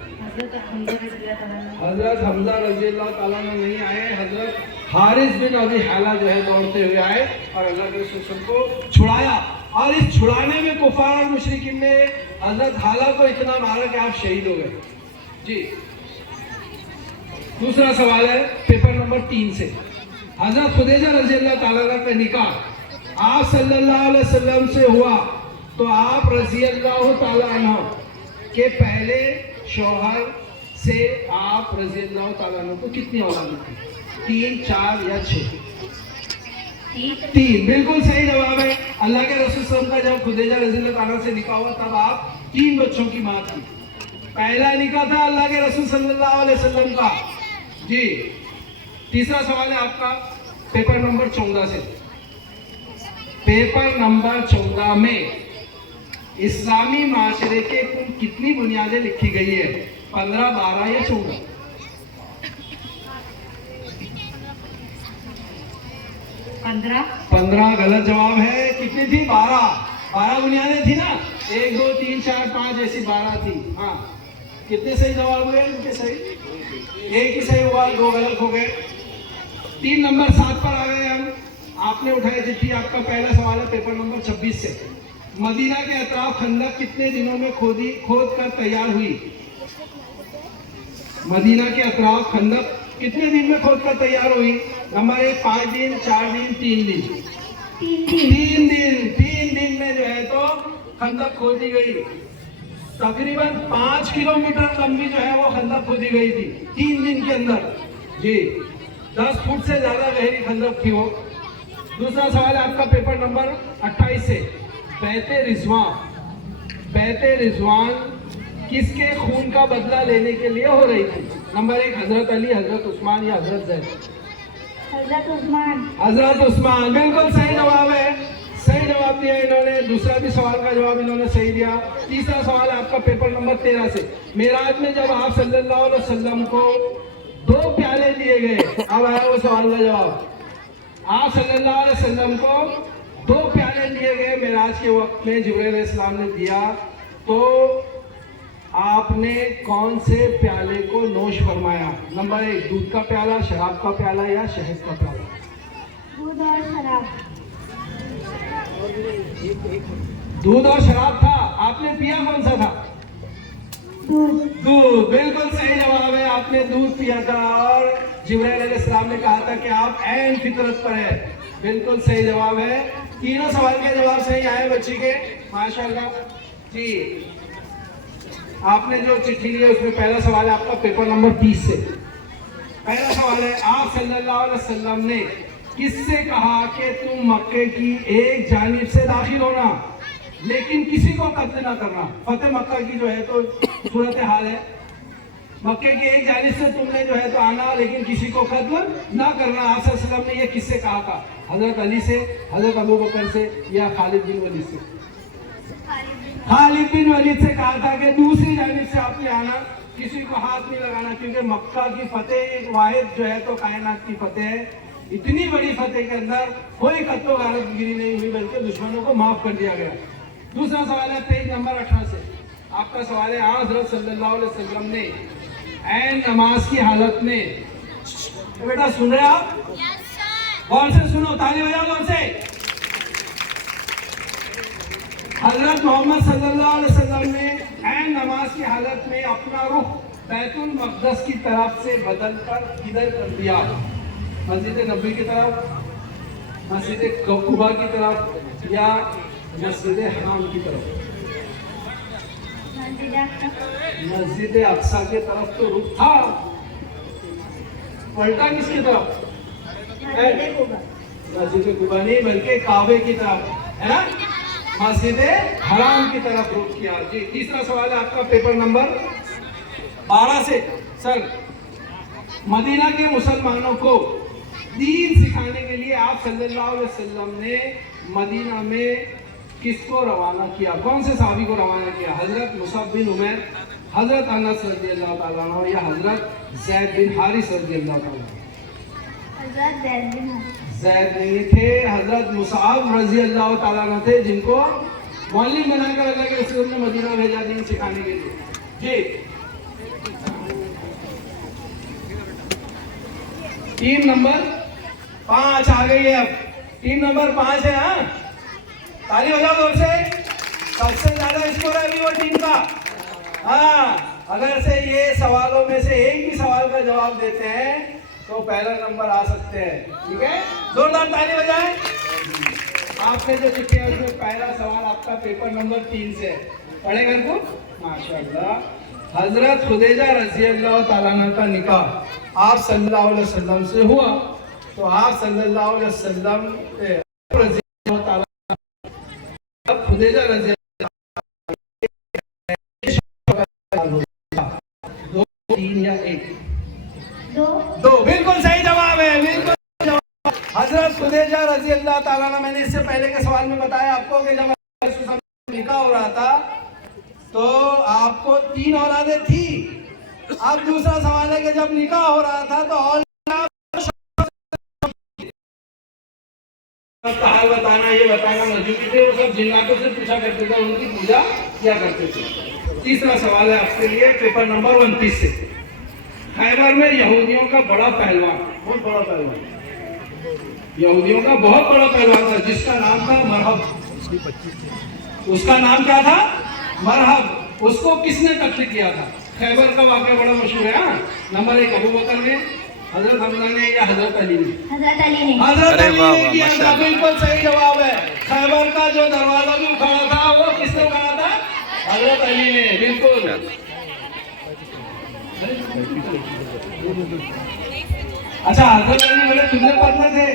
हजरत हमजा रजी अल्लाह ताला नहीं आए, हजरत हारिस बिन अबी हाला जो है दौड़ते हुए आए और अल्लाह के रसूल को छुड़ाया। और इस छुड़ाने में कुफार और मुशरिकीन ने हजरत हाला को इतना मारा कि आप शहीद हो गए जी। दूसरा सवाल है पेपर नंबर 3 से, हजरत खुदैजा रजी अल्लाह ताला का निकाह आप सल्लल्लाहु अलैहि वसल्लम से हुआ, तो आप रजी अल्लाह ताला अन्हु के पहले शौहर से आप रजी अल्लाह ताला अन्हु को कितनी औलाद थी? 3, 4 या 6? 3 बिल्कुल सही जवाब है। अल्लाह के रसूल सल्लल्लाहु अलैहि वसल्लम का जब खुदैजा रज़ी अल्लाह ताला से निकाह हुआ तब आप 3 बच्चों की मां थी। पहला निकाह था अल्लाह के रसूल सल्लल्लाहु अलैहि वसल्लम का जी। तीसरा सवाल है आपका पेपर नंबर 14 से, पेपर नंबर 14 में इस्लामी माशरे के कुल कितनी बुनियादें लिखी गई है? 15, 12 या 14? 15 गलत जवाब है। कितनी थी? 12 बुनियादें थी ना, 1, 2, 3, 4, 5 ऐसी 12 थी। हाँ कितने सही जवाब हुए? इनके सही 1 ही सही हुआ, 2 गलत हो गए। 3 नंबर 7 पर आ गए हम। आपने उठाई चिट्ठी, आपका पहला सवाल है पेपर नंबर 26 से, मदीना के अतराफ खंदक कितने दिनों में खोद कर तैयार हुई? मदीना के अतराफ खंदक कितने दिन में खोद कर तैयार हुई? नंबर 1 5 दिन, 4 दिन, 3 दिन। 3 दिन में जो है तो खंदक खोदी गई। तकरीबन 5 किलोमीटर लंबी जो है वो खंदक खोदी गई थी 3 दिन के अंदर जी। 10 फुट से ज्यादा गहरी खंदक थी वो। दूसरा सवाल है आपका पेपर नंबर 28 से। बैते रिजवान किसके खून का बदला लेने के लिए हो रही थी? नंबर 1 हजरत अली, हजरत उस्मान या हजरत जैद? हजरत उस्मान। हजरत उस्मान बिल्कुल सही जवाब है। सही जवाब दिया इन्होंने। दूसरा भी सवाल का जवाब इन्होंने सही दिया। तीसरा सवाल है आपका पेपर नंबर 13 से। मेराज में जब आप सल्लल्लाहु अलैहि वसल्लम को 2 प्याले दिए गए, अब आया वो सवाल का जवाब। आप सल्लल्लाहु अलैहि वसल्लम को 2 प्याले दिए गए मेराज के वक्त में, जिब्रील अलैहिस्सलाम ने दिया, तो आपने कौन से प्याले को नोश फरमाया? नंबर 1 दूध का प्याला, शराब का प्याला या शहद का प्याला? दूध और शराब। दूध और शराब था। आपने पिया कौन सा था? दूध बिल्कुल सही जवाब है। आपने दूध पिया था और जिब्रील अलैहिस्सलाम ने कहा था कि आप ऐन फितरत पर है। बिल्कुल सही जवाब है। तीनों सवाल के जवाब सही आए बच्ची के, माशाल्लाह जी। आपने जो चिट्ठी ली है उसमें पहला सवाल है आपका पेपर नंबर 30 से। पहला सवाल है आप सल्लल्लाहु अलैहि वसल्लम ने किससे कहा कि तुम मक्के की एक जानिब से दाखिल होना लेकिन किसी को कत्ल ना करना? फतेह मक्का की जो है तो सूरत हाल है। मक्के की एक जानिब से तुमने जो है तो आना लेकिन किसी को कत्ल ना करना। आप सल्लल्लाहु अलैहि वसल्लम ने ये किससे कहा था? हजरत अली से, हजरत अबू बकर से या खालिद बिन वलीद से? खालिद बिन वलीद से कहा था कि दूसरी जानिब से आपने आना, किसी को हाथ नहीं लगाना, क्योंकि मक्का की फतेह एक वाहिद जो है तो कायनात की फतेह है। इतनी बड़ी फतेह के अंदर कोई कत्लो गारतगिरी नहीं हुई बल्कि दुश्मनों को माफ कर दिया गया। दूसरा सवाल है पेज नंबर 18 से। आपका सवाल है हजरत सल्लल्लाहु अलैहि वसल्लम ने ऐन नमाज की हालत में, तो बेटा सुन रहे आप? कौन से सुनो, ताली बजाओ कौन से? हजरत मोहम्मद सल्लल्लाहु अलैहि वसल्लम ने ऐन नमाज की हालत में अपना रुख बैतुल मक़दस की तरफ से बदलकर किधर कर दिया? मस्जिद नबी की तरफ, मस्जिद कुबा की तरफ या मस्जिद हराम की तरफ? मस्जिद अक्सा के तरफ तो रुख था, पलटा किसकी तरफ? मस्जिद कुबा नहीं बल्कि काबे की तरफ, है ना? मस्जिद हराम की तरफ रुख किया जी। तीसरा सवाल है आपका पेपर नंबर 12 से। सर, मदीना के मुसलमानों को दीन सिखाने के लिए आप सल्लल्लाहु अलैहि वसल्लम ने मदीना में किसको रवाना किया? कौन से सहाबी को रवाना किया? हजरत मुसअब बिन उमैर, हजरत अनस रज़ियल्लाहु ताला अन्हु या हजरत ज़ैद बिन हारिस रज़ियल्लाहु ताला अन्हु? हजरत ज़ैद बिन हारिस। ज़ैद नहीं थे, हजरत मुसअब रज़ियल्लाहु ताला अन्हु थे, जिनको मौलवी बनाकर अल्लाह के रसूल ने मदीना भेजा दीन सिखाने के लिए जी। टीम नंबर 5 आ गई है। अब टीम नंबर 5 है। हाँ, ताली बजाओ जोर से। सबसे ज्यादा स्कोर है अभी वो टीम का। हाँ, अगर से ये सवालों में से एक भी सवाल का जवाब देते हैं तो पहला नंबर आ सकते हैं। ठीक है, जोरदार ताली बजाएं। आपने जो चिट्ठी है उसमें पहला सवाल आपका पेपर नंबर 3 से पढ़े घर को, माशाल्लाह। हजरत खुदैजा रज़ियल्लाहु ताला अन्हा का निकाह आप सल्लल्लाहु अलैहि वसल्लम से हुआ, तो आप सल्लल्लाहु अलैहि वसल्लम खुदैजा रज़ियल्लाहु 2, 3 या 1? 2 बिल्कुल सही जवाब है। बिल्कुल जवाब। हजरत खुदैजा रज़ियल्लाहु ताला अन्हा, मैंने इससे पहले के सवाल में बताया आपको कि जब निकाह हो रहा था तो आपको 3 औलादें थी। अब दूसरा सवाल है कि जब निकाह हो रहा था तो हाल बताना, ये बताना मौजूद थे, वो सब जिन्नातों से पूछा करते थे, उनकी पूजा किया करते थे। तीसरा सवाल है आपके लिए पेपर नंबर 29 से। खैबर में यहूदियों का बड़ा पहलवान, बहुत बड़ा पहलवान, यहूदियों का बहुत बड़ा पहलवान था जिसका नाम था मरहब। उसका नाम क्या था? मरहब। उसको किसने कत्ल किया था? खैबर का वाक़या बड़ा मशहूर है। नंबर 1 अबू बकर ने, हजरत हमजा ने या हजरत अली ने? हजरत अली ने। हजरत अरे अली वाह, ने वाह, किया था, माशाअल्लाह। बिल्कुल सही जवाब है। खैबर का जो दरवाजा भी उखाड़ा था वो किसने उखाड़ा था? हजरत अली ने, बिल्कुल। अच्छा, हजरत अली बड़े दुबले पतले थे,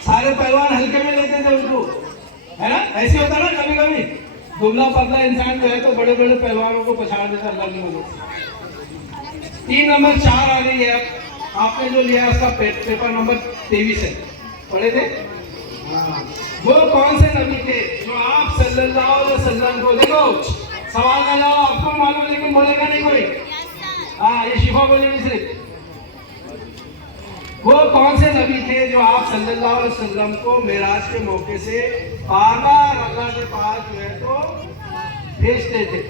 सारे पहलवान हल्के में लेते थे उनको, है ना? ऐसे होता ना कभी कभी, दुबला पतला इंसान जो है तो बड़े बड़े पहलवानों को पछाड़ देता अल्लाह की मदद से। 3 नंबर 4 आ गई है। आपने जो लिया उसका पेपर नंबर 23 है, पढ़े थे? हाँ। वो कौन से नबी थे जो आप सल्लल्लाहु अलैहि वसल्लम को, देखो सवाल का जवाब आपको मालूम है लेकिन बोलेगा नहीं कोई। हाँ, ये शिफा बोलेगी सिर्फ। वो कौन से नबी थे जो आप सल्लल्लाहु अलैहि वसल्लम को मेराज के मौके से बार-बार अल्लाह के पास जो है तो भेजते थे?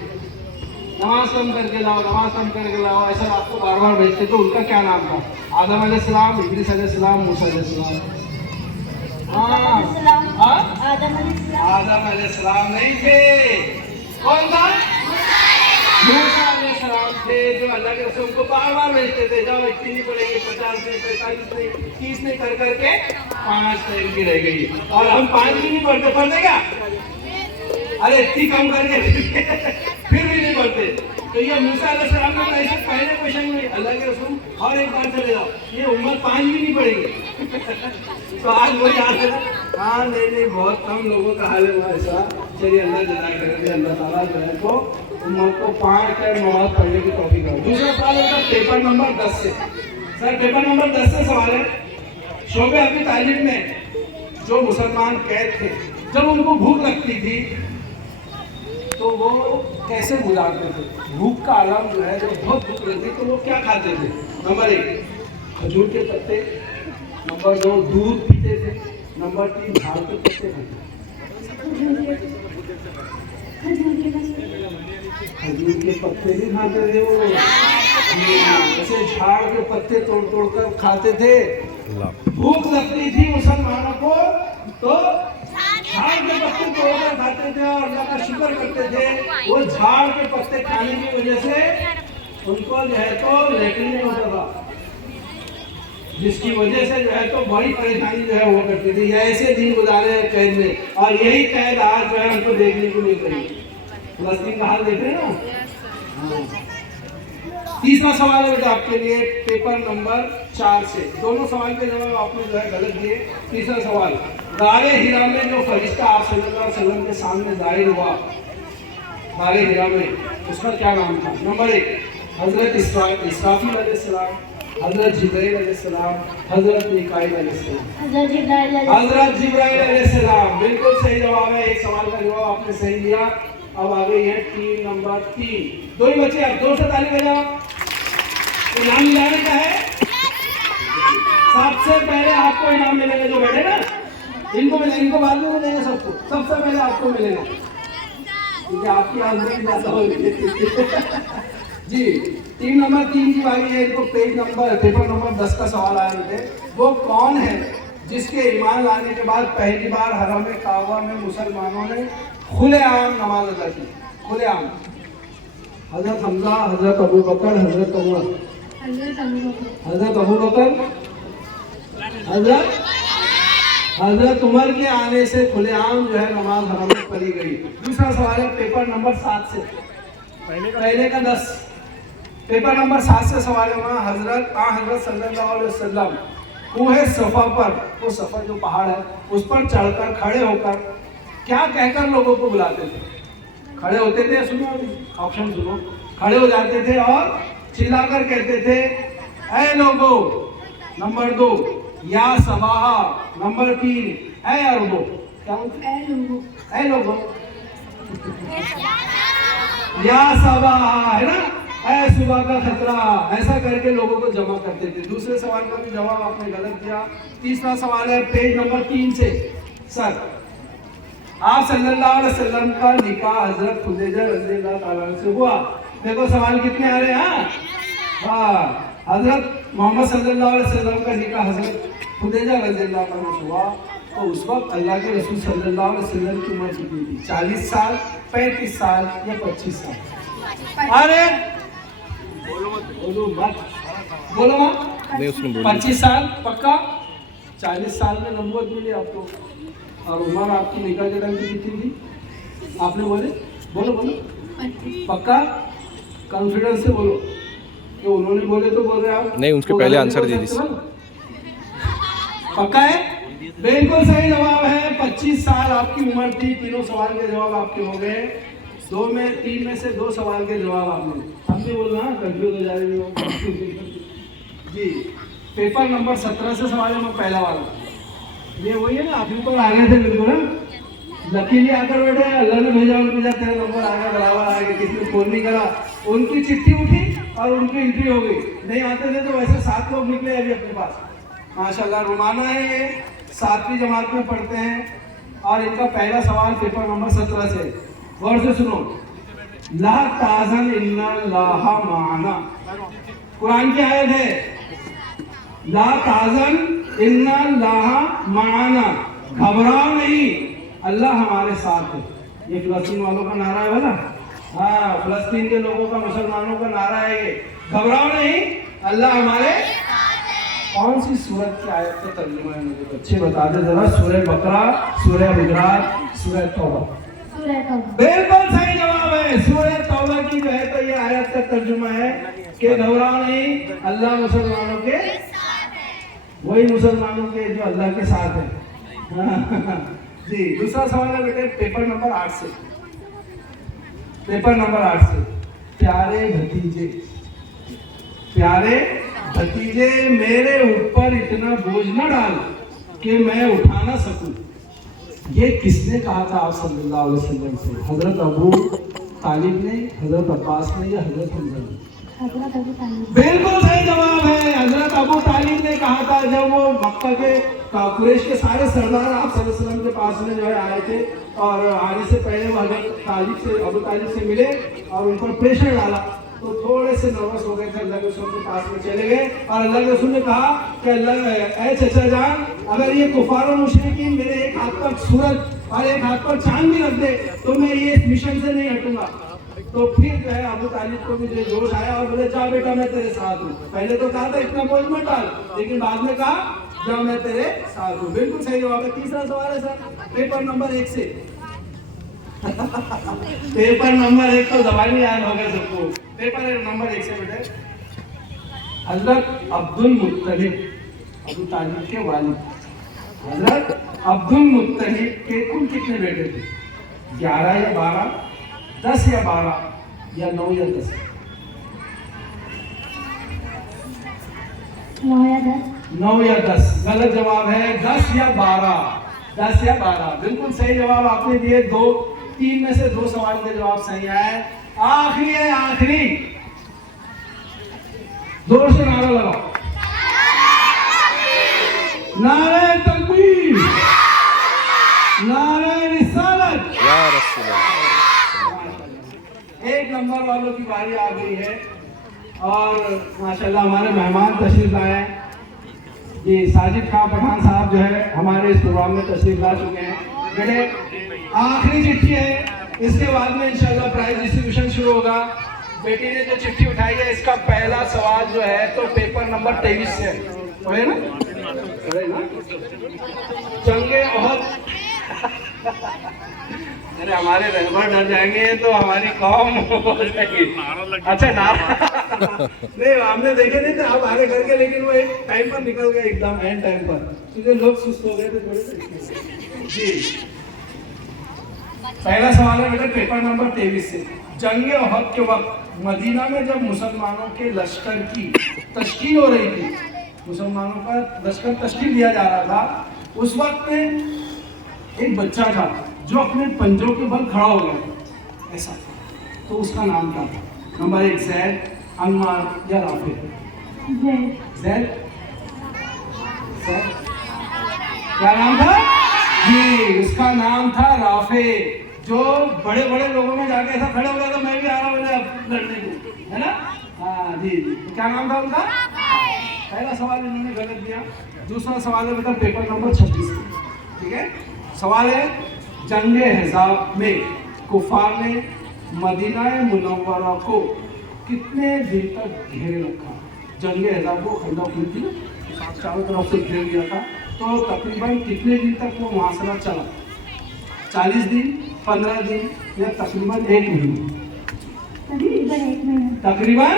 नमाज कम करके लाओ, नमाज कम करके लाओ, ऐसा आपको बार बार भेजते थे। उनका क्या नाम था? आदम अलैहिस्सलाम, इद्रीस अलैहिस्सलाम, मूसा अलैहिस्सलाम? हाँ, हाँ? आदम अलैहिस्सलाम। आदम अलैहिस्सलाम नहीं थे। कौन था? मूसा अलैहिस्सलाम थे, जो अल्लाह के रसूल को बार बार भेजते थे, जाओ इतनी नहीं पड़ेगी, 50 नहीं, 45 नहीं, 30 नहीं, कर करके 5 टाइम की रह गई। और हम 5 भी नहीं पढ़ते, पढ़ते क्या? अरे इतनी कम करके फिर भी नहीं पढ़ते। तो ये मूसा अलैहिस्सलाम ने ऐसे पहले क्वेश्चन में अल्लाह के रसूल और एक बार चले जाओ, ये उम्र 5 भी नहीं पड़ेगी। तो आज वो याद है ना? हाँ, नहीं, बहुत कम लोगों का हाल है ऐसा। चलिए, अल्लाह जज़ा करे, अल्लाह ताला जो है तो उम्र को 5 टाइम नमाज पढ़ने की तौफीक दे। दूसरा सवाल है पेपर नंबर 10 से। सर, पेपर नंबर 10 से सवाल है, शोबे अभी तालीम में जो मुसलमान कैद थे, जब उनको भूख लगती थी तो वो कैसे गुजारते थे? भूख का आलम जो है, जब बहुत भूख लगती तो वो क्या खाते थे? नंबर 1 खजूर के पत्ते, नंबर 2 दूध पीते थे, नंबर 3 झाड़ के पत्ते खाते थे। खजूर के पत्ते नहीं खाते थे वो, ऐसे झाड़ के पत्ते तोड़ तोड़ कर खाते थे। भूख लगती थी मुसलमानों को तो झाड़ के पत्ते तोड़कर खाते थे और अल्लाह का शुक्र करते थे। वो झाड़ के पत्ते खाने की वजह से उनको जो है तो लेटरिन नहीं होता था, जिसकी वजह से जो है तो बड़ी परेशानी जो है वो करती थी। ऐसे दिन गुजारे कैद में, और यही कैद आज जो है हमको देखने को मिल रही है। फलस्तीन का हाल देख रहे हैं ना? तीसरा सवाल है बेटा आपके लिए, पेपर नंबर 4 से। दोनों सवाल के जवाब आपने जो है गलत दिए। तीसरा सवाल, गारे हिरा में जो फरिश्ता आप सल्लल्लाहु अलैहि वसल्लम के सामने जाहिर हुआ गारे हिरा में, उसका क्या नाम था? नंबर 1 हजरत इसराफील अलैहिस्सलाम, हजरत जिब्राइल अलैहिस्सलाम, हजरत मिकाईल अलैहिस्सलाम। हजरत जिब्राइल अलैहिस्सलाम, बिल्कुल सही जवाब है। एक सवाल का जवाब आपने सही दिया। अब आ गई है टीम नंबर 3। 2 ही बचे, अब 2 से ताली बजाओ। इनाम मिलाने का है, सबसे पहले आपको इनाम मिलेगा। जो बैठे ना इनको मिलेगा, इनको बाद में मिलेगा सबको, सबसे पहले आपको मिलेगा क्योंकि आपकी आमदनी ज्यादा होगी। जी, टीम नंबर 3 की बारी है। इनको पेपर नंबर 10 का सवाल आया बेटे। वो कौन है जिसके ईमान लाने के बाद पहली बार हरम काबा में मुसलमानों ने खुलेआम नमाज अदा की? खुलेआम। हजरत हमजा, हजरत अबू बकर, हजरत उमर? हजरत अबू बकर, हजरत उमर के आने से खुलेआम जो है नमाज हरम में पढ़ी गई। दूसरा सवाल है पेपर नंबर 7 से, पहले का 10। पेपर नंबर 7 से सवाल है, वहाँ हजरत सल्लल्लाहु अलैहि वसल्लम कूहे सफा पर, वो सफा जो पहाड़ है उस पर चढ़कर खड़े होकर क्या कहकर लोगों को बुलाते थे? खड़े होते थे, सुनो ऑप्शन सुनो, खड़े हो जाते थे और चिल्लाकर कहते थे ऐ लोगो। नंबर 2 या सबाहा। नंबर 3 ऐ अरबो। क्या बोलते? ऐ लोगो, या सबाहा, है ना? ऐ सुबह का खतरा, ऐसा करके लोगों को जमा करते थे। दूसरे सवाल का भी जवाब आपने गलत दिया। तीसरा सवाल है पेज नंबर 3 से। सर, आप सल्लल्लाहु अलैहि वसल्लम का निकाह हजरत खुदैजा रज़ियल्लाहु ताला अन्हु से हुआ। देखो सवाल कितने आ रहे हैं? हाँ, हजरत मोहम्मद सल्लल्लाहु अलैहि वसल्लम का निकाह हजरत खुदैजा रज़ियल्लाहु ताला अन्हु से हुआ तो उस वक्त अल्लाह के रसूल सल्लल्लाहु अलैहि वसल्लम की उम्र कितनी थी? 40 साल, 35 साल या 25 साल? अरे बोलो मत, बोलो मत। नहीं उसने बोला 25 साल पक्का। 40 साल में नबूवत मिली आपको, और उम्र आपकी निकाह के टाइम की कितनी थी आपने बोले? बोलो बोलो पक्का, कॉन्फिडेंस से बोलो कि उन्होंने बोले तो बोल रहे आप नहीं, उसके वो पहले गलत आंसर नहीं दे बोल सकते। पक्का है? बिल्कुल सही जवाब है। 25 साल आपकी उम्र थी। तीनों सवाल के जवाब आपके हो गए। 3 में से 2 सवाल के जवाब आपने, हम भी बोलना कंफ्यूज हो जाएंगे वो जी। पेपर नंबर 17 से सवाल है, मैं पहला वाला, ये वही है ना, आप ऊपर आ गए थे बिल्कुल ना, लकीली आकर बैठे, अल्लाह ने भेजा उनको, जा तेरा नंबर आ गया, बराबर आ गया, किसी ने फोन नहीं करा, उनकी चिट्ठी उठी और उनकी एंट्री हो गई। नहीं आते थे तो वैसे 7 लोग निकले अभी अपने पास, माशाल्लाह। रुमाना है ये, 7वीं जमात में पढ़ते हैं, और इनका पहला सवाल पेपर नंबर 17 से, गौर से सुनो। ला ताज़न इन्ना लाहा माना, कुरान की आयत है, ला ताज़न इन्ना लाहा माना, घबराओ नहीं, अल्लाह हमारे साथ है। ये फिलिस्तीन वालों का नारा है वाला, हाँ, फिलिस्तीन के लोगों का, मुसलमानों का नारा है ये, घबराओ नहीं, अल्लाह हमारे। कौन सी सूरत की आयत का तर्जुमा है मुझे बच्चे बता दे जरा? सूरह बकरा, सूरह हुजरात, सूरह तौबा। बिल्कुल सही जवाब है, सूरह तौबा की जो है तो ये आयत का तर्जुमा है कि घबराओ नहीं, अल्लाह मुसलमानों के, वही मुसलमानों के जो अल्लाह के साथ है। जी, दूसरा सवाल है बेटे पेपर नंबर 8 से, पेपर नंबर 8 से। प्यारे भतीजे, प्यारे भतीजे, मेरे ऊपर इतना बोझ न डाल कि मैं उठा ना सकूं, ये किसने कहा था आप सल्लल्लाहु अलैहि वसल्लम से? हजरत अबू तालिब ने, हजरत अब्बास ने, या हजरत हमजा ने? बिल्कुल सही जवाब है, हजरत अबू तालिब ने कहा था। जब वो मक्का के कुरैश के सारे सरदार आप सल्लल्लाहु अलैहि वसल्लम के पास में जो है आए थे, और आने से पहले वो हजरत तालिब से, अबू तालिब से मिले और उन पर प्रेशर डाला, तो थोड़े से नर्वस हो गए थे, अल्लाह के रसूल के पास में चले गए, और अल्लाह के रसूल ने कहा कि अल्लाह, ऐ चचा जान, अगर ये कुफार और मुशरिकीन मेरे एक हाथ पर सूरज और एक हाथ पर चांद भी रख दे तो मैं ये मिशन से नहीं हटूंगा। तो फिर जो है अबू तालिब को भी जो जोश आया और बोले, जा बेटा मैं तेरे साथ हूँ। पहले तो कहा था इतना बोझ मत डाल, लेकिन बाद में कहा जा मैं तेरे साथ हूँ। बिल्कुल सही जवाब है। तीसरा सवाल है सर पेपर नंबर 1 से। पेपर नंबर 1 तो जबानी याद हो गया सबको। पेपर नंबर 1 से बेटे, हजरत अब्दुल मुत्तलिब, अबू तालिब के वालिद, हजरत अब्दुल मुत्तलिब के कुल कितने बेटे थे? 11 या 12, 10 या 12, या 9 या 10? 9 या 10। गलत जवाब है 10 या 12, 10 या 12। बिल्कुल सही जवाब आपने दिए। 3 में से 2 सवाल के जवाब सही आए। आखिरी है, आखिरी, जोर से नारा लगाओ, नारे तकबीर, नारे रिसालत, या रसूल अल्लाह। 1 नंबर वालों की बारी आ गई है, और माशाल्लाह हमारे मेहमान तशरीफ लाए हैं। ये साजिद खान पठान साहब जो है हमारे इस प्रोग्राम में तशरीफ ला चुके हैं। बेटे आखिरी चिट्ठी है, इसके बाद में इंशाल्लाह प्राइज डिस्ट्रीब्यूशन शुरू होगा। बेटी ने जो चिट्ठी उठाई है, इसका पहला सवाल जो है तो पेपर नंबर 23 से है ना, जंगे ओहद। अरे हमारे रहबर डर जाएंगे तो हमारी कौम हो जाएगी। अच्छा नारा नहीं, हमने देखे नहीं थे आप आगे करके, लेकिन वो एक टाइम पर निकल गए, एकदम एंड टाइम पर, क्योंकि लोग सुस्त हो गए थे थोड़े से। जी, पहला सवाल है बेटा पेपर नंबर 23 से। जंगे ओहद के वक्त मदीना में जब मुसलमानों के लश्कर की तश्कील हो रही थी, मुसलमानों का लश्कर तश्कील दिया जा रहा था, उस वक्त में एक बच्चा था जो अपने पंजों के बल खड़ा हो गया ऐसा, तो उसका नाम क्या था? नंबर 1 जैद, अम्मार या राफे? जैद। क्या नाम था जी? उसका नाम था राफे। जो बड़े बड़े लोगों में जाके ऐसा खड़े हो गया तो मैं भी आ रहा हूँ लड़ने को, है ना? हाँ जी जी। तो क्या नाम था उनका? पहला सवाल इन्होंने गलत दिया। दूसरा सवाल है बेटा पेपर नंबर 26, ठीक है? सवाल है जंगे हिजाब में कुफार ने मदीना मुनव्वरा को कितने दिन तक घेरे रखा? जंगे अहज़ाब को खंडक हुई थी, चारों तरफ से घेर लिया था। तो तकरीबन कितने दिन तक वो मुहासरा चला? 40 दिन, 15 दिन या तकरीबन 1 महीना? तकरीबन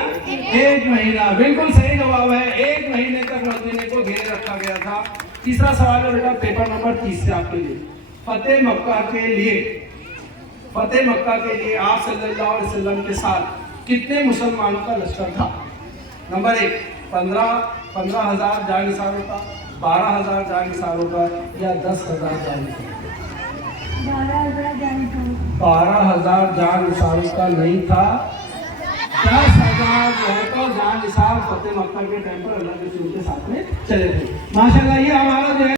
1 महीना। बिल्कुल सही जवाब है, 1 महीने तक मदीने को घेरे रखा गया था। तीसरा सवाल है बेटा, पेपर नंबर 30 से आपके लिए। फतेह मक्का के लिए आप सल्लल्लाहु अलैहि वसल्लम के साथ कितने मुसलमानों का लश्कर था? नंबर 1, 15,000 जानिसारों का, 12,000 जानिसारों का या 10,000 जानिसारों? 12,000 जानिसारों का नहीं था, 10,000 जो है तो जानिसार फतेह मक्का के टाइम पर अल्लाह के रसूल के साथ में चले थे। माशाल्लाह, ये हमारा जो है